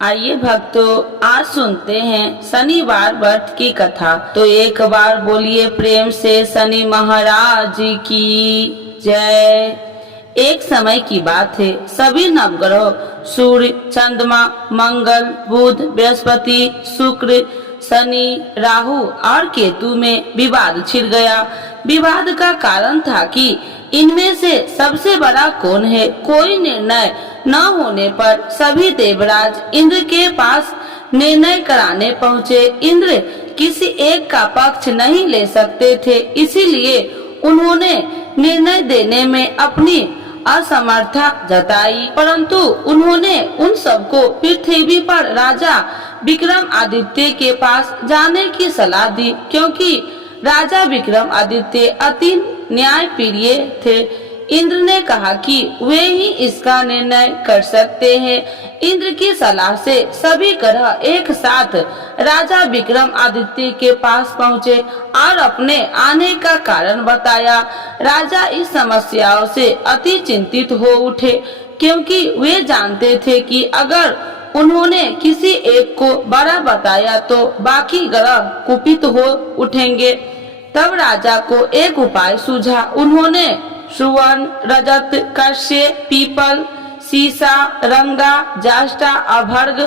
आइए भक्तों, आज सुनते हैं शनिवार व्रत की कथा। तो एक बार बोलिए प्रेम से शनि महाराज की जय। एक समय की बात है, सभी नवग्रह सूर्य, चंद्रमा, मंगल, बुध, बृहस्पति, शुक्र, शनि, राहु और केतु में विवाद छिड़ गया। विवाद का कारण था कि इनमें से सबसे बड़ा कौन है। कोई निर्णय न होने पर सभी देवराज इंद्र के पास निर्णय कराने पहुँचे। इंद्र किसी एक का पक्ष नहीं ले सकते थे, इसीलिए उन्होंने निर्णय देने में अपनी असमर्थता जताई। परंतु उन्होंने उन सबको पृथ्वी पर राजा विक्रमादित्य के पास जाने की सलाह दी, क्योंकि राजा विक्रमादित्य अति न्यायप्रिय थे। इंद्र ने कहा कि वे ही इसका निर्णय कर सकते हैं। इंद्र की सलाह से सभी ग्रह एक साथ राजा विक्रमादित्य के पास पहुँचे और अपने आने का कारण बताया। राजा इस समस्याओं से अति चिंतित हो उठे, क्योंकि वे जानते थे कि अगर उन्होंने किसी एक को बड़ा बताया तो बाकी ग्रह कुपित हो उठेंगे। तब राजा को एक उपाय सूझा। उन्होंने सुवर्ण, रजत, कश्य, पीपल, सीसा, रंगा, जाष्टा, अभर्ग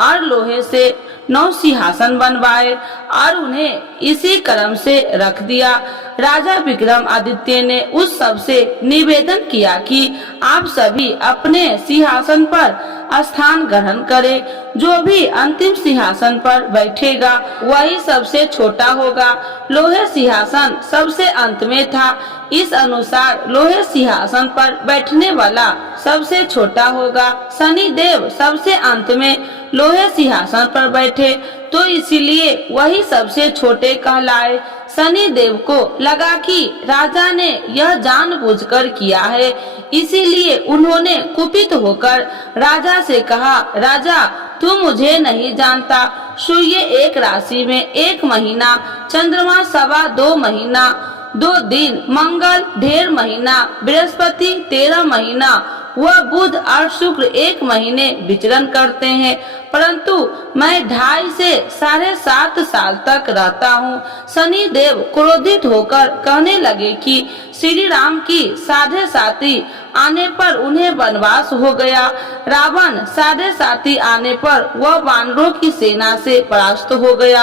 और लोहे से 9 सिंहासन बनवाए और उन्हें इसी क्रम से रख दिया। राजा विक्रमादित्य ने उस सब से निवेदन किया कि आप सभी अपने सिंहासन पर स्थान ग्रहण करें। जो भी अंतिम सिंहासन पर बैठेगा वही सबसे छोटा होगा। लोहे सिंहासन सबसे अंत में था, इस अनुसार लोहे सिंहासन पर बैठने वाला सबसे छोटा होगा। शनि देव सबसे अंत में लोहे सिंहासन पर बैठे, तो इसीलिए वही सबसे छोटे कहलाए। शनि देव को लगा कि राजा ने यह जानबूझकर किया है, इसीलिए उन्होंने कुपित होकर राजा से कहा, राजा तू मुझे नहीं जानता। सूर्य एक राशि में 1 महीना, चंद्रमा 2.25 महीना, 2 दिन, मंगल 1.5 महीना, बृहस्पति 13 महीना, वह बुध और शुक्र 1 महीने विचरण करते हैं, परंतु मैं 2.5 से 7.5 साल तक रहता हूँ। शनि देव क्रोधित होकर कहने लगे कि श्री राम की 7.5 आने पर उन्हें वनवास हो गया। रावण 7.5 आने पर वह वानरों की सेना से परास्त हो गया।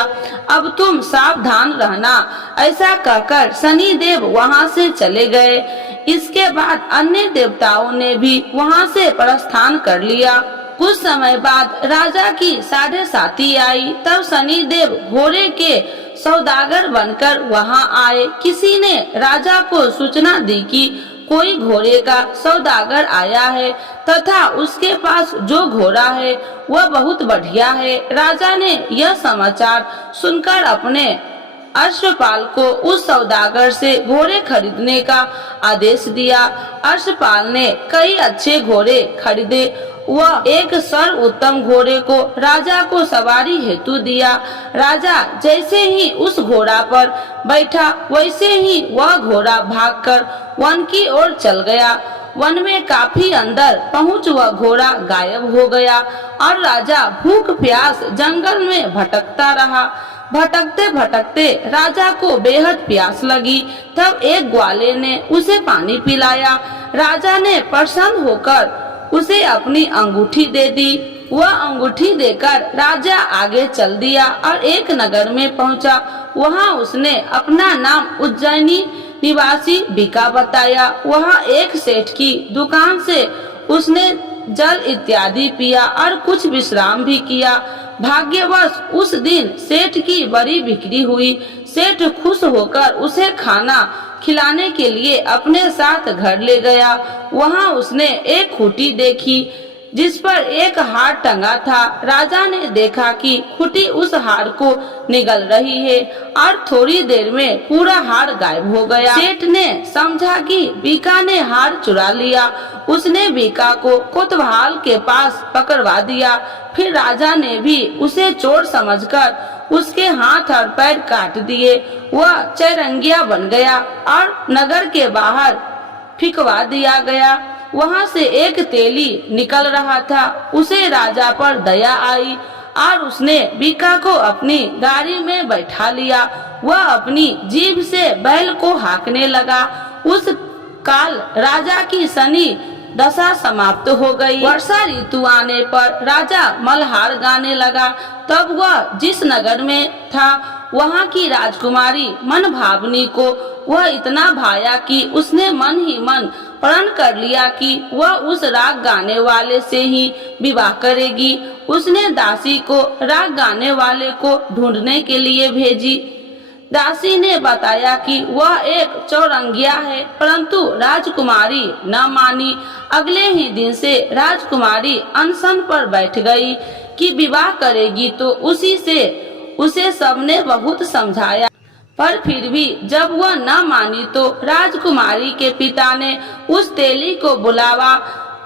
अब तुम सावधान रहना। ऐसा कहकर शनि देव वहाँ से चले गए। इसके बाद अन्य देवताओं ने भी वहाँ से प्रस्थान कर लिया। कुछ समय बाद राजा की 7.5 आई, तब शनि देव घोड़े के सौदागर बनकर वहाँ आए। किसी ने राजा को सूचना दी कि कोई घोड़े का सौदागर आया है तथा उसके पास जो घोड़ा है वह बहुत बढ़िया है। राजा ने यह समाचार सुनकर अपने अश्वपाल को उस सौदागर से घोड़े खरीदने का आदेश दिया। अश्वपाल ने कई अच्छे घोड़े खरीदे। वह एक सर्वोत्तम घोड़े को राजा को सवारी हेतु दिया। राजा जैसे ही उस घोड़ा पर बैठा, वैसे ही वह घोड़ा भागकर वन की ओर चल गया। वन में काफी अंदर पहुंच वह घोड़ा गायब हो गया और राजा भूख प्यास जंगल में भटकता रहा। भटकते भटकते राजा को बेहद प्यास लगी। तब एक ग्वाले ने उसे पानी पिलाया। राजा ने प्रसन्न होकर उसे अपनी अंगूठी दे दी। वह अंगूठी देकर राजा आगे चल दिया और एक नगर में पहुंचा। वहां उसने अपना नाम उज्जैनी निवासी बिका बताया। वहां एक सेठ की दुकान से उसने जल इत्यादि पिया और कुछ विश्राम भी किया। भाग्यवश उस दिन सेठ की बड़ी बिक्री हुई। सेठ खुश होकर उसे खाना खिलाने के लिए अपने साथ घर ले गया। वहां उसने एक खूंटी देखी जिस पर एक हार टंगा था। राजा ने देखा कि खूंटी उस हार को निगल रही है और थोड़ी देर में पूरा हार गायब हो गया। सेठ ने समझा कि बीका ने हार चुरा लिया। उसने बीका को कोतवाल के पास पकड़वा दिया। फिर राजा ने भी उसे चोर समझकर उसके हाथ और पैर काट दिए। वह चैरंगिया बन गया और नगर के बाहर फिकवा दिया गया। वहाँ से एक तेली निकल रहा था। उसे राजा पर दया आई और उसने बीका को अपनी गाड़ी में बैठा लिया। वह अपनी जीभ से बैल को हाँकने लगा। उस काल राजा की शनि दशा समाप्त हो गई। वर्षा ऋतु आने पर राजा मल्हार गाने लगा। तब वह जिस नगर में था वहाँ की राजकुमारी मन भावनी को वह इतना भाया कि उसने मन ही मन प्रण कर लिया कि वह उस राग गाने वाले से ही विवाह करेगी। उसने दासी को राग गाने वाले को ढूंढने के लिए भेजी। दासी ने बताया कि वह एक चौरंगिया है, परंतु राजकुमारी न मानी। अगले ही दिन से राजकुमारी अनशन पर बैठ गई कि विवाह करेगी तो उसे सबने बहुत समझाया, पर फिर भी जब वह न मानी तो राजकुमारी के पिता ने उस तेली को बुलावा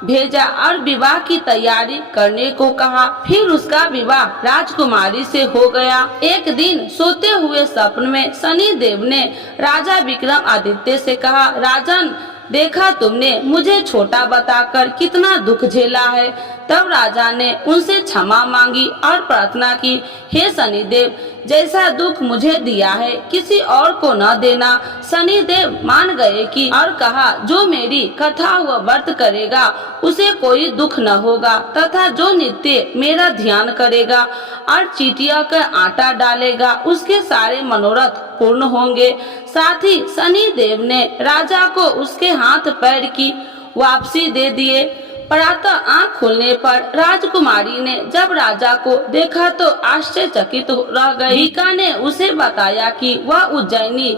भेजा और विवाह की तैयारी करने को कहा। फिर उसका विवाह राजकुमारी से हो गया। एक दिन सोते हुए स्वप्न में शनि देव ने राजा विक्रमादित्य से कहा, राजन, देखा तुमने मुझे छोटा बताकर कितना दुख झेला है। तब राजा ने उनसे क्षमा मांगी और प्रार्थना की, हे शनिदेव, जैसा दुख मुझे दिया है किसी और को न देना। शनिदेव मान गए कि और कहा, जो मेरी कथा व व्रत करेगा उसे कोई दुख न होगा, तथा जो नित्य मेरा ध्यान करेगा और चीटिया का आटा डालेगा उसके सारे मनोरथ पूर्ण होंगे। साथ ही शनिदेव ने राजा को उसके हाथ पैर की वापसी दे दिए। प्रातः आँख खुलने पर राजकुमारी ने जब राजा को देखा तो आश्चर्यचकित रह गई। बीका ने उसे बताया कि वह उज्जैनी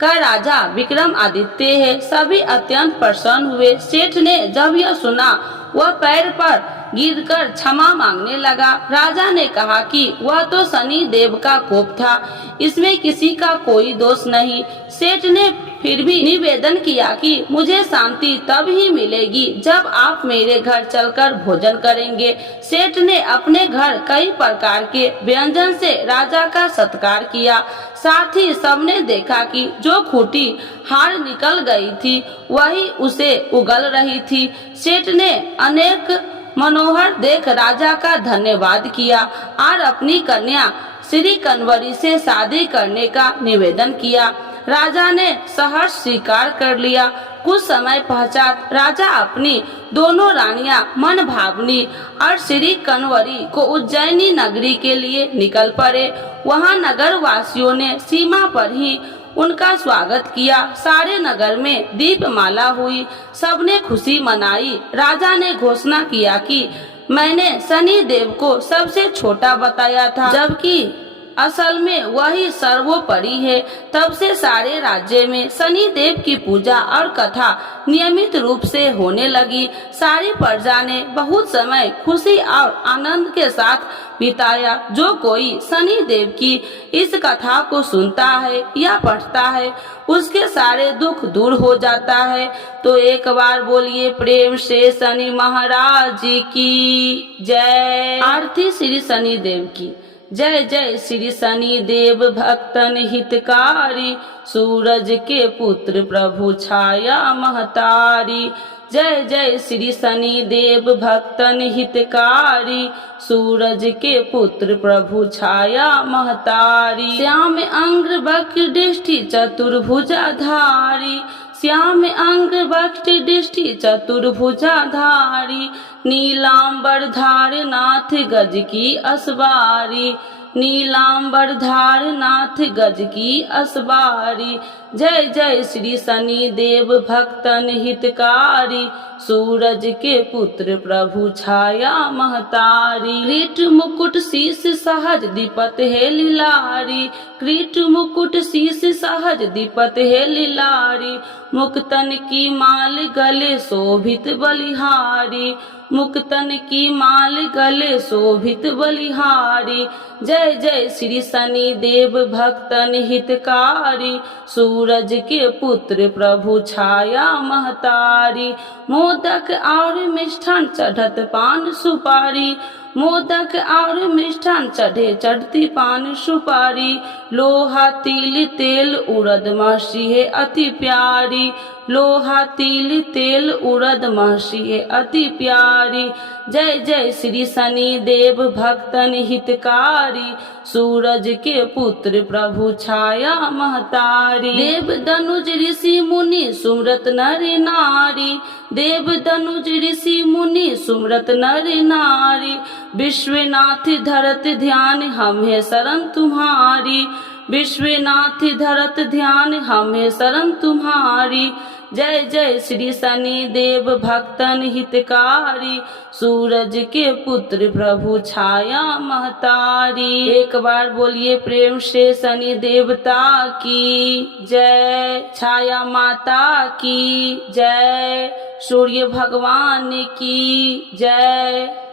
का राजा विक्रमादित्य है। सभी अत्यंत प्रसन्न हुए। सेठ ने जब यह सुना वह पैर पर गिरकर क्षमा मांगने लगा। राजा ने कहा कि वह तो शनि देव का कोप था, इसमें किसी का कोई दोष नहीं। सेठ ने फिर भी निवेदन किया कि मुझे शांति तब ही मिलेगी जब आप मेरे घर चलकर भोजन करेंगे। सेठ ने अपने घर कई प्रकार के व्यंजन से राजा का सत्कार किया। साथ ही सबने देखा कि जो खूंटी हार निकल गई थी वही उसे उगल रही थी। सेठ ने अनेक मनोहर देख राजा का धन्यवाद किया और अपनी कन्या श्री कन्वरी से शादी करने का निवेदन किया। राजा ने सहर्ष स्वीकार कर लिया। कुछ समय पश्चात राजा अपनी दोनों रानियां मन भावनी और श्री कन्वरी को उज्जैनी नगरी के लिए निकल पड़े। वहां नगर वासियों ने सीमा पर ही उनका स्वागत किया। सारे नगर में दीपमाला हुई, सबने खुशी मनाई। राजा ने घोषणा किया कि मैंने शनि देव को सबसे छोटा बताया था, जबकि असल में वही सर्वोपरि है। तब से सारे राज्य में शनि देव की पूजा और कथा नियमित रूप से होने लगी। सारी प्रजा ने बहुत समय खुशी और आनंद के साथ बिताया। जो कोई शनि देव की इस कथा को सुनता है या पढ़ता है उसके सारे दुख दूर हो जाता है। तो एक बार बोलिए प्रेम से शनि महाराज की जय। आरती श्री शनि देव की जय। जय श्री शनि देव भक्तन हितकारी, सूरज के पुत्र प्रभु छाया महतारी। जय जय श्री शनि देव भक्तन हितकारी, सूरज के पुत्र प्रभु छाया महतारी। श्याम अंग्र वक्र दृष्टि चतुर्भुजाधारी, श्याम अंग वक्र दृष्टि चतुर्भुजाधारी। नीलांबर धार नाथ गज की असवारी, नीलांबर धार नाथ गज की असवारी। जय जय श्री शनि देव भक्तन हितकारी, सूरज के पुत्र प्रभु छाया महतारी। क्रीट मुकुट शीश सहज दीपत है लीलारी, क्रीट मुकुट शीश सहज दीपत है लीलारी। मुक्तन की माल गले शोभित बलिहारी, मुक्तन की माल गले शोभित बलिहारी। जय जय श्री शनि देव भक्तन हितकारी, सूरज के पुत्र प्रभु छाया महतारी। मोदक और मिष्ठान चढ़त पान सुपारी, मोदक और मिष्ठान चढ़े चढ़ती पान सुपारी। लोहा तिल तेल उड़द महर्षि है अति प्यारी। लोहा तिल तेल उड़द महर्षि है अति प्यारी। जय जय श्री शनि देव भक्तन हितकारी। सूरज के पुत्र प्रभु छाया महतारी। देव धनुज ऋषि मुनि सुमरत नर नारी। देव धनुज ऋषि मुनि सुमरत नर नारी। विश्वनाथ धरत ध्यान हम है शरण तुम्हारी। विश्वनाथ धरत ध्यान हम है शरण तुम्हारी। जय जय श्री शनि देव भक्तन हितकारी। सूरज के पुत्र प्रभु छाया महतारी। एक बार बोलिए प्रेम से शनि देवता की जय। छाया माता की जय। सूर्य भगवान की जय।